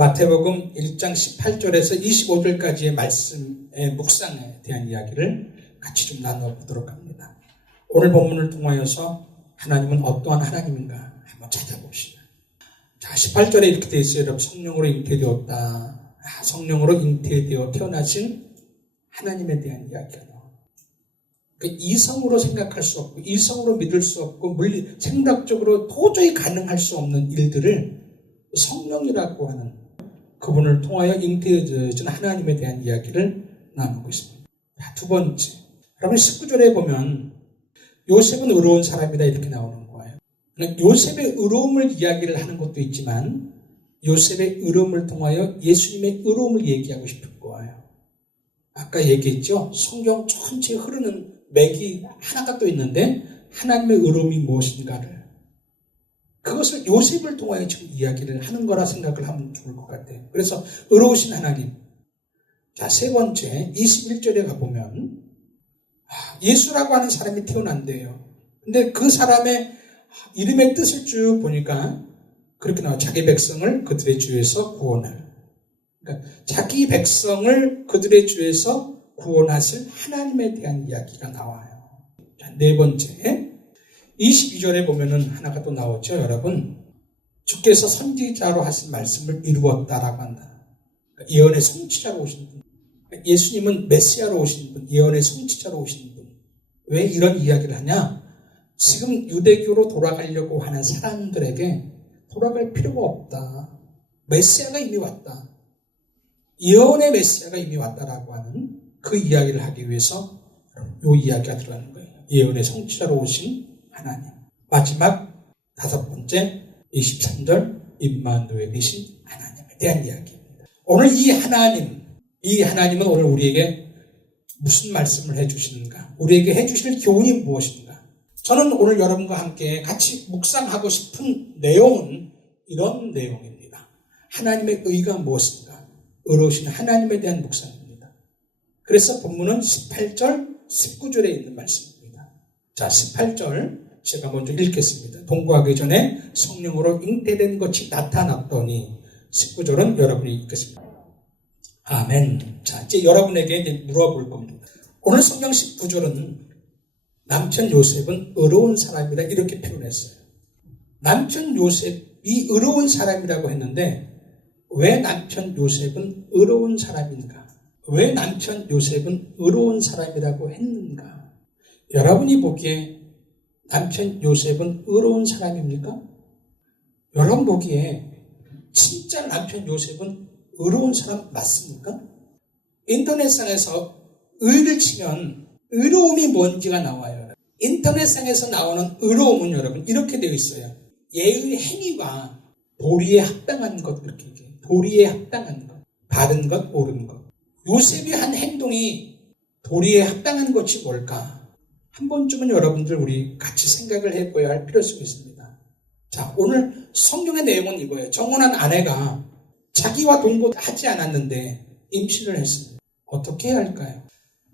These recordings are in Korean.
마태복음 1장 18절에서 25절까지의 말씀의 묵상에 대한 이야기를 같이 좀 나눠보도록 합니다. 오늘 본문을 통하여서 하나님은 어떠한 하나님인가 한번 찾아봅시다. 자, 18절에 이렇게 되어 있어요. 여러분, 성령으로 잉태되었다. 성령으로 잉태되어 태어나신 하나님에 대한 이야기가 나와요. 그러니까 이성으로 생각할 수 없고 이성으로 믿을 수 없고 생각적으로 도저히 가능할 수 없는 일들을 성령이라고 하는 그분을 통하여 잉태되어진 하나님에 대한 이야기를 나누고 있습니다. 자, 두 번째, 여러분 19절에 보면 요셉은 의로운 사람이다 이렇게 나오는 거예요. 요셉의 의로움을 이야기를 하는 것도 있지만 요셉의 의로움을 통하여 예수님의 의로움을 얘기하고 싶은 거예요. 아까 얘기했죠. 성경 전체에 흐르는 맥이 하나가 또 있는데 하나님의 의로움이 무엇인가를 그것을 요셉을 통하여 지금 이야기를 하는 거라 생각을 하면 좋을 것 같아요. 그래서 의로우신 하나님. 자, 세 번째 21절에 가보면 예수라고 하는 사람이 태어난대요. 근데 그 사람의 이름의 뜻을 쭉 보니까 그렇게 나와요. 자기 백성을 그들의 주에서 구원할. 그러니까 자기 백성을 그들의 주에서 구원하실 하나님에 대한 이야기가 나와요. 자, 네 번째 22절에 보면은 하나가 또 나오죠. 여러분, 주께서 선지자로 하신 말씀을 이루었다라고 한다. 그러니까 예언의 성취자로 오신 분. 그러니까 예수님은 메시아로 오신 분, 예언의 성취자로 오신 분. 왜 이런 이야기를 하냐? 지금 유대교로 돌아가려고 하는 사람들에게 돌아갈 필요가 없다. 메시아가 이미 왔다. 예언의 메시아가 이미 왔다라고 하는 그 이야기를 하기 위해서 이 이야기가 들어가는 거예요. 예언의 성취자로 오신 하나님. 마지막 다섯 번째 23절 임마누엘이신 하나님에 대한 이야기입니다. 오늘 이 하나님은 오늘 우리에게 무슨 말씀을 해주시는가? 우리에게 해주실 교훈이 무엇인가? 저는 오늘 여러분과 함께 같이 묵상하고 싶은 내용은 이런 내용입니다. 하나님의 의가 무엇인가? 의로우신 하나님에 대한 묵상입니다. 그래서 본문은 18절, 19절에 있는 말씀입니다. 자, 18절 제가 먼저 읽겠습니다. 동거하기 전에 성령으로 잉태된 것이 나타났더니 19절은 여러분이 읽겠습니다. 아멘. 자, 이제 여러분에게 이제 물어볼 겁니다. 오늘 성경 19절은 남편 요셉은 의로운 사람이라 이렇게 표현했어요. 남편 요셉이 의로운 사람이라고 했는데 왜 남편 요셉은 의로운 사람인가? 왜 남편 요셉은 의로운 사람이라고 했는가? 여러분이 보기에 남편 요셉은 의로운 사람입니까? 여러분 보기에 진짜 남편 요셉은 의로운 사람 맞습니까? 인터넷상에서 의를 치면 의로움이 뭔지가 나와요. 인터넷상에서 나오는 의로움은 여러분 이렇게 되어 있어요. 예의 행위와 도리에 합당한 것 이렇게 얘기해요. 도리에 합당한 것, 바른 것, 옳은 것. 요셉이 한 행동이 도리에 합당한 것이 뭘까? 한 번쯤은 여러분들 우리 같이 생각을 해봐야 할 필요성이 있습니다. 자, 오늘 성경의 내용은 이거예요. 정혼한 아내가 자기와 동거하지 않았는데 임신을 했습니다. 어떻게 해야 할까요?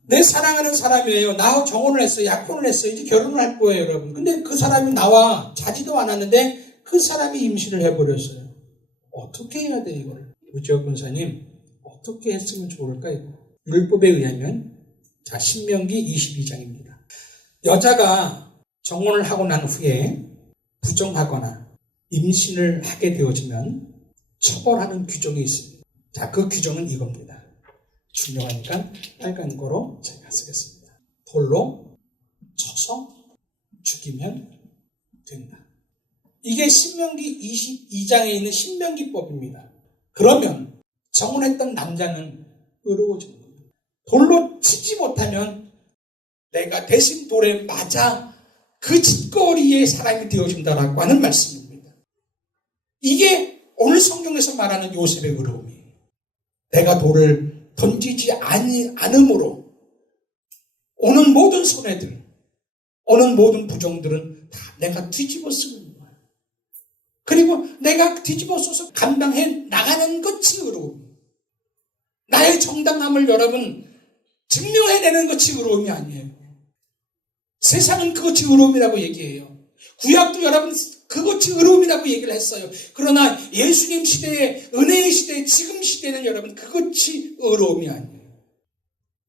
내 사랑하는 사람이에요. 나와 정혼을 했어요. 약혼을 했어요. 이제 결혼을 할 거예요, 여러분. 근데 그 사람이 나와 자지도 않았는데 그 사람이 임신을 해버렸어요. 어떻게 해야 돼, 이걸? 우지혁 군사님, 어떻게 했으면 좋을까, 이거? 율법에 의하면, 자, 신명기 22장입니다. 여자가 정혼을 하고 난 후에 부정하거나 임신을 하게 되어지면 처벌하는 규정이 있습니다. 자, 그 규정은 이겁니다. 중요하니까 빨간 거로 제가 쓰겠습니다. 돌로 쳐서 죽이면 된다. 이게 신명기 22장에 있는 신명기법입니다. 그러면 정혼했던 남자는 의로워지는 겁니다. 돌로 치지 못하면 내가 대신 돌에 맞아 그 짓거리의 사람이 되어준다라고 하는 말씀입니다. 이게 오늘 성경에서 말하는 요셉의 의로움이에요. 내가 돌을 던지지 않음으로 오는 모든 손해들, 오는 모든 부정들은 다 내가 뒤집어 쓰는 거야. 그리고 내가 뒤집어 써서 감당해 나가는 것이 의로움. 나의 정당함을 여러분 증명해내는 것이 의로움이 아니에요. 세상은 그것이 의로움이라고 얘기해요. 구약도 여러분 그 그것이 의로움이라고 얘기를 했어요. 그러나 예수님 시대에, 은혜의 시대에, 지금 시대는 여러분 그것이 의로움이 아니에요.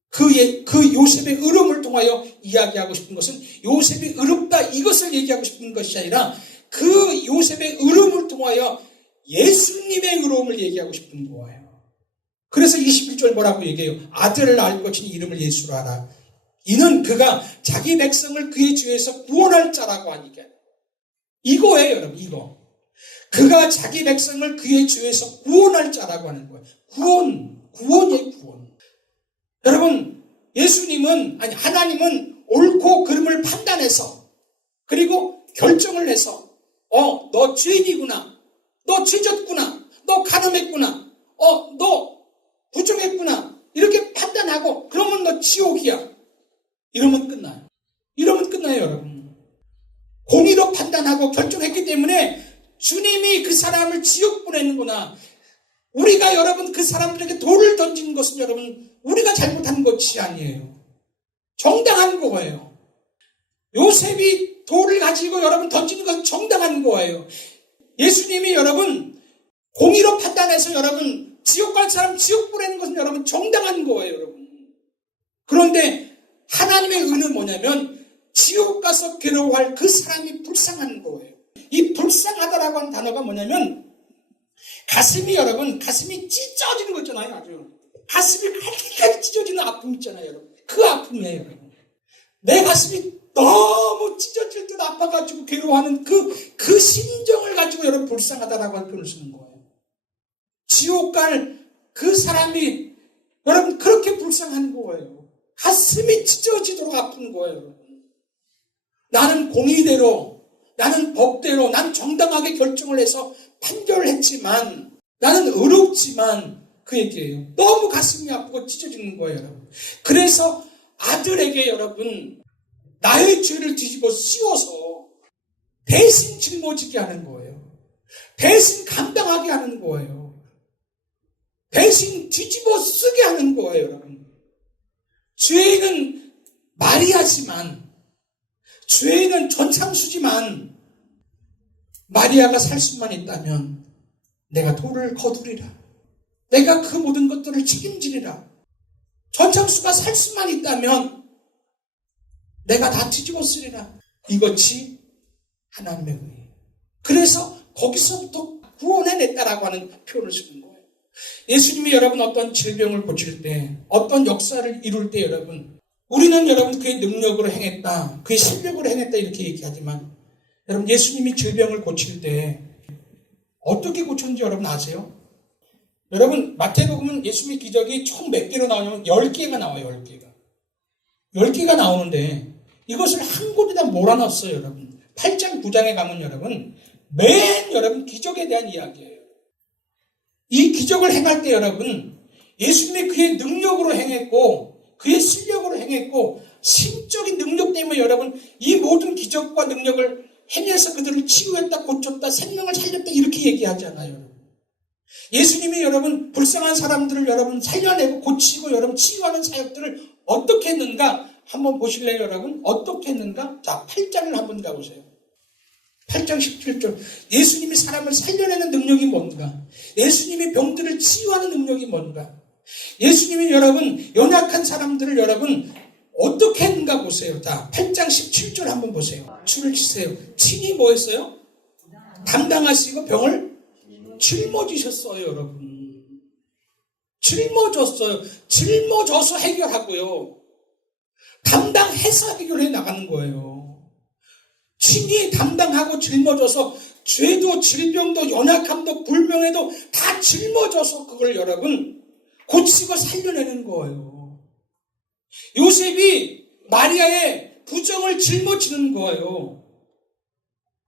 그 요셉의 의로움을 통하여 이야기하고 싶은 것은 요셉이 의롭다 이것을 얘기하고 싶은 것이 아니라 그 요셉의 의로움을 통하여 예수님의 의로움을 얘기하고 싶은 거예요. 그래서 21절 뭐라고 얘기해요? 아들을 낳을 것이니 이름을 예수로 하라. 이는 그가 자기 백성을 그의 죄에서 구원할 자라고 하니까. 이거예요, 여러분, 이거. 그가 자기 백성을 그의 죄에서 구원할 자라고 하는 거예요. 구원이에요, 구원. 여러분, 하나님은 옳고 그름을 판단해서, 그리고 결정을 해서, 너 죄인이구나. 너 죄졌구나. 너 가늠했구나. 너 부정했구나. 이렇게 판단하고, 그러면 너 지옥이야. 이러면 끝나요. 여러분. 공의로 판단하고 결정했기 때문에 주님이 그 사람을 지옥 보내는구나. 우리가 여러분 그 사람들에게 돌을 던지는 것은 여러분 우리가 잘못한 것이 아니에요. 정당한 거예요. 요셉이 돌을 가지고 여러분 던지는 것은 정당한 거예요. 예수님이 여러분 공의로 판단해서 여러분 지옥 갈 사람 지옥 보내는 것은 여러분 정당한 거예요, 여러분. 그런데 하나님의 의는 뭐냐면 지옥 가서 괴로워할 그 사람이 불쌍한 거예요. 이 불쌍하다라고 하는 단어가 뭐냐면 가슴이 찢어지는 거 있잖아요. 아주 가슴이 칼칼 찢어지는 아픔 있잖아요, 여러분. 그 아픔이에요, 여러분. 내 가슴이 너무 찢어질 듯 아파가지고 괴로워하는 그 심정을 가지고 여러분 불쌍하다라고 하는 표현을 쓰는 거예요. 지옥 갈 그 사람이 여러분 그렇게 불쌍한 거예요. 가슴이 찢어지도록 아픈 거예요, 여러분. 나는 공의대로, 나는 법대로, 난 정당하게 결정을 해서 판결을 했지만, 나는 의롭지만, 그 얘기예요. 너무 가슴이 아프고 찢어지는 거예요, 여러분. 그래서 아들에게 여러분, 나의 죄를 뒤집어 씌워서 대신 짊어지게 하는 거예요. 대신 감당하게 하는 거예요. 대신 뒤집어 쓰게 하는 거예요, 여러분. 죄인은 마리아지만, 죄인은 전창수지만, 마리아가 살 수만 있다면 내가 돌을 거두리라. 내가 그 모든 것들을 책임지리라. 전창수가 살 수만 있다면 내가 다 뒤집어 쓰리라. 이것이 하나님의 의예요. 그래서 거기서부터 구원해냈다라고 하는 표현을 쓰는 거예요. 예수님이 여러분 어떤 질병을 고칠 때, 어떤 역사를 이룰 때 여러분, 우리는 여러분 그의 능력으로 행했다, 그의 실력으로 행했다 이렇게 얘기하지만 여러분 예수님이 질병을 고칠 때 어떻게 고쳤는지 여러분 아세요? 여러분 마태복음은 예수님의 기적이 총 몇 개로 나오냐면 10개가 나와요. 10개가. 10개가 나오는데 이것을 한 곳에다 몰아넣었어요, 여러분. 8장 9장에 가면 여러분 여러분 기적에 대한 이야기예요. 이 기적을 행할 때 여러분 예수님이 그의 능력으로 행했고 그의 실력으로 행했고 심적인 능력 때문에 여러분 이 모든 기적과 능력을 행해서 그들을 치유했다, 고쳤다, 생명을 살렸다 이렇게 얘기하잖아요, 여러분. 예수님이 여러분 불쌍한 사람들을 여러분 살려내고 고치고 여러분 치유하는 사역들을 어떻게 했는가 한번 보실래요, 여러분? 어떻게 했는가? 자, 8장을 한번 가보세요. 8장 17절. 예수님이 사람을 살려내는 능력이 뭔가? 예수님이 병들을 치유하는 능력이 뭔가? 예수님이 여러분 연약한 사람들을 여러분 어떻게 했는가 보세요. 자, 8장 17절 한번 보세요. 줄을 치세요. 친히 뭐 했어요? 담당하시고 병을 짊어지셨어요, 여러분. 짊어졌어요. 짊어져서 해결하고요. 담당해서 해결해 나가는 거예요. 친히 담당하고 짊어져서 죄도 질병도 연약함도 불명예도 다 짊어져서 그걸 여러분 고치고 살려내는 거예요. 요셉이 마리아의 부정을 짊어지는 거예요.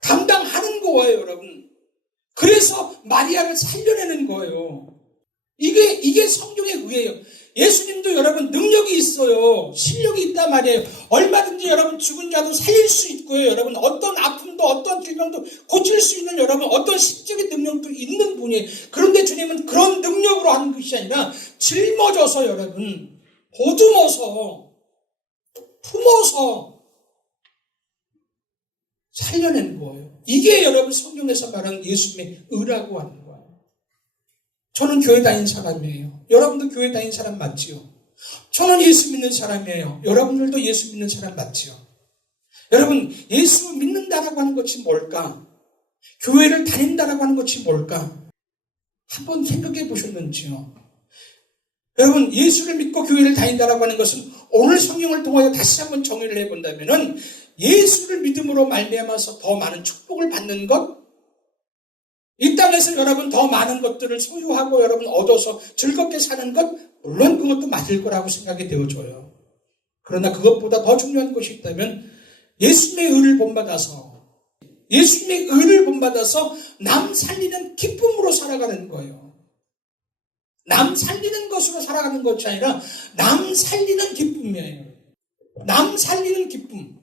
감당하는 거예요, 여러분. 그래서 마리아를 살려내는 거예요. 이게 성경의 의예요. 예수님도 여러분 능력이 있어요. 실력이 있단 말이에요. 얼마든지 여러분 죽은 자도 살릴 수 있고요. 여러분 어떤 아픔도 어떤 질병도 고칠 수 있는 여러분 어떤 신적인 능력도 있는 분이에요. 그런데 주님은 그런 능력으로 하는 것이 아니라 짊어져서 여러분 보듬어서 품어서 살려낸 거예요. 이게 여러분 성경에서 말하는 예수님의 의라고 하는 거예요. 저는 교회 다닌 사람이에요. 여러분도 교회 다닌 사람 맞지요? 저는 예수 믿는 사람이에요. 여러분들도 예수 믿는 사람 맞지요? 여러분, 예수 믿는다라고 하는 것이 뭘까? 교회를 다닌다라고 하는 것이 뭘까? 한번 생각해 보셨는지요? 여러분, 예수를 믿고 교회를 다닌다라고 하는 것은 오늘 성경을 통하여 다시 한번 정의를 해본다면은 예수를 믿음으로 말미암아서 더 많은 축복을 받는 것, 이 땅에서 여러분 더 많은 것들을 소유하고 여러분 얻어서 즐겁게 사는 것, 물론 그것도 맞을 거라고 생각이 되어져요. 그러나 그것보다 더 중요한 것이 있다면 예수님의 의를 본받아서 남 살리는 기쁨으로 살아가는 거예요. 남 살리는 것으로 살아가는 것이 아니라 남 살리는 기쁨이에요. 남 살리는 기쁨.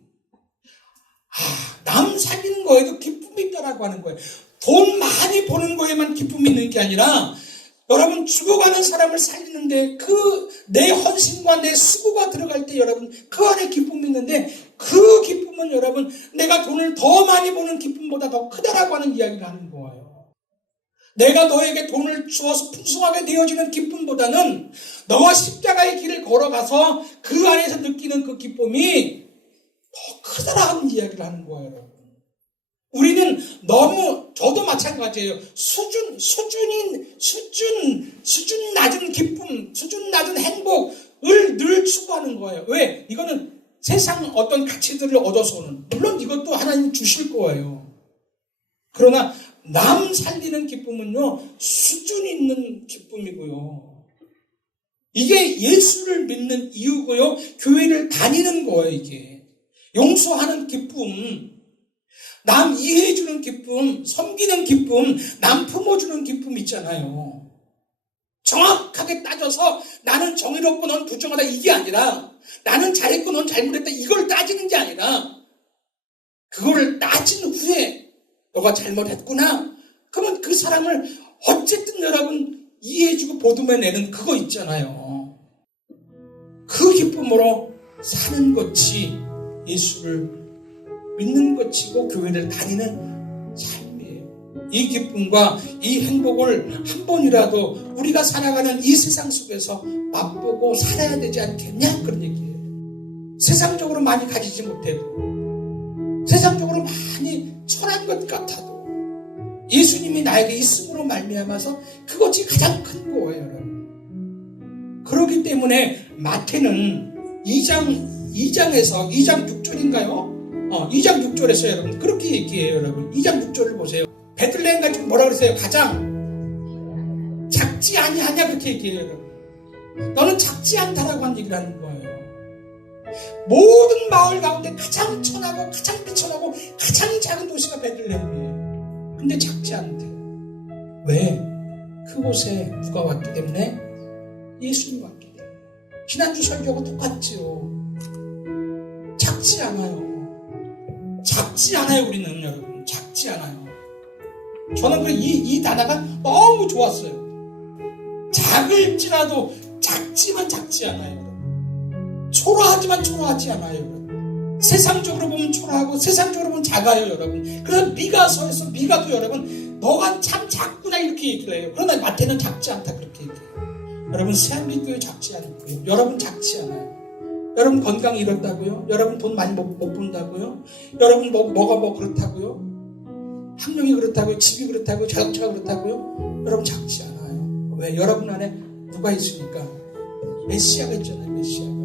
남 살리는 거에도 기쁨이 있다라고 하는 거예요. 돈 많이 버는 거에만 기쁨이 있는 게 아니라 여러분 죽어가는 사람을 살리는데 그 내 헌신과 내 수고가 들어갈 때 여러분 그 안에 기쁨이 있는데 그 기쁨은 여러분 내가 돈을 더 많이 버는 기쁨보다 더 크다라고 하는 이야기를 하는 거예요. 내가 너에게 돈을 주어서 풍성하게 되어지는 기쁨보다는 너와 십자가의 길을 걸어가서 그 안에서 느끼는 그 기쁨이 더 크다라는 이야기를 하는 거예요. 우리는 너무, 저도 마찬가지예요. 수준 낮은 기쁨, 수준 낮은 행복을 늘 추구하는 거예요. 왜? 이거는 세상 어떤 가치들을 얻어서는, 물론 이것도 하나님 주실 거예요. 그러나 남 살리는 기쁨은요, 수준 있는 기쁨이고요. 이게 예수를 믿는 이유고요. 교회를 다니는 거예요, 이게. 용서하는 기쁨, 남 이해해주는 기쁨, 섬기는 기쁨, 남 품어주는 기쁨 있잖아요. 정확하게 따져서 나는 정의롭고 넌 부정하다 이게 아니라 나는 잘했고 넌 잘못했다 이걸 따지는 게 아니라 그거를 따진 후에 너가 잘못했구나. 그러면 그 사람을 어쨌든 여러분 이해해주고 보듬어내는 그거 있잖아요. 그 기쁨으로 사는 것이 예수를 믿는 것이고 교회를 다니는 삶이에요. 이 기쁨과 이 행복을 한 번이라도 우리가 살아가는 이 세상 속에서 맛보고 살아야 되지 않겠냐 그런 얘기예요. 세상적으로 많이 가지지 못해도 세상적으로 많이 천한 것 같아도 예수님이 나에게 있음으로 말미암아서 그것이 가장 큰 거예요. 여러분. 그렇기 때문에 마태는 2장에서 2장 6절인가요? 2장 6절에서 여러분 그렇게 얘기해요. 여러분 2장 6절을 보세요. 베들레헴 가지고 뭐라 그러세요? 가장 작지 아니하냐 그렇게 얘기해요. 여러분 너는 작지 않다라고 한 얘기를 하는 거예요. 모든 마을 가운데 가장 천하고 가장 비천하고 가장 작은 도시가 베들레헴이에요. 근데 작지 않대요. 왜? 그곳에 누가 왔기 때문에? 예수님이 왔기 때문에. 지난주 설교하고 똑같지요. 작지 않아요. 작지 않아요, 우리는 여러분. 작지 않아요. 저는 이 단어가 너무 좋았어요. 작을지라도 작지만 작지 않아요. 초라하지만 초라하지 않아요. 여러분. 세상적으로 보면 초라하고 세상적으로 보면 작아요, 여러분. 그래서 미가서에서 미가도 여러분 너가 참 작구나 이렇게 얘기를 해요. 그러나 마태는 작지 않다 그렇게 얘기해요. 여러분 새한빛교회 작지 않고요. 여러분 작지 않아요. 여러분 건강이 이렇다고요? 여러분 돈 많이 못 번다고요? 여러분 뭐가 그렇다고요? 학력이 그렇다고요? 집이 그렇다고요? 자동차가 그렇다고요? 여러분 작지 않아요. 왜? 여러분 안에 누가 있으니까? 메시아가 있잖아요. 메시아가.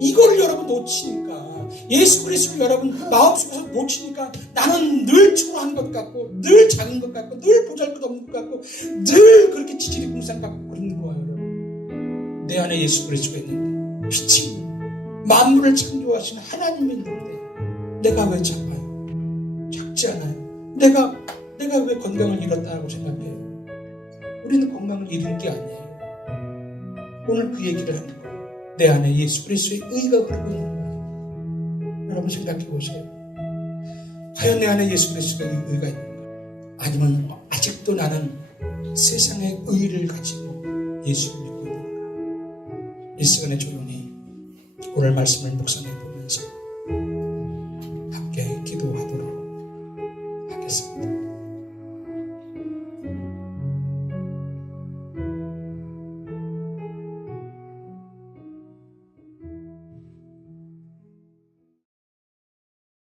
이거를 여러분 놓치니까 예수 그리스도를 여러분 마음속에서 놓치니까 나는 늘 초라한 것 같고 늘 작은 것 같고 늘 보잘것없는 것 같고 늘 그렇게 지질이 궁상 같고 그런 거예요. 여러분. 내 안에 예수 그리스도가 있는데 빛이 만물을 창조하신 하나님이 있는데 내가 왜 작아요? 작지 않아요. 내가 왜 건강을 잃었다고 생각해요? 우리는 건강을 잃은 게 아니에요. 오늘 그 얘기를 하는 거예요. 내 안에 예수 그리스도의 의가 흐르고 있는 거예요. 여러분 생각해 보세요. 과연 내 안에 예수 그리스도의 의가 있는가? 아니면 아직도 나는 세상의 의를 가지고 예수를 믿고 있는가? 이 시간에 조용히 오늘 말씀을 묵상해 보면서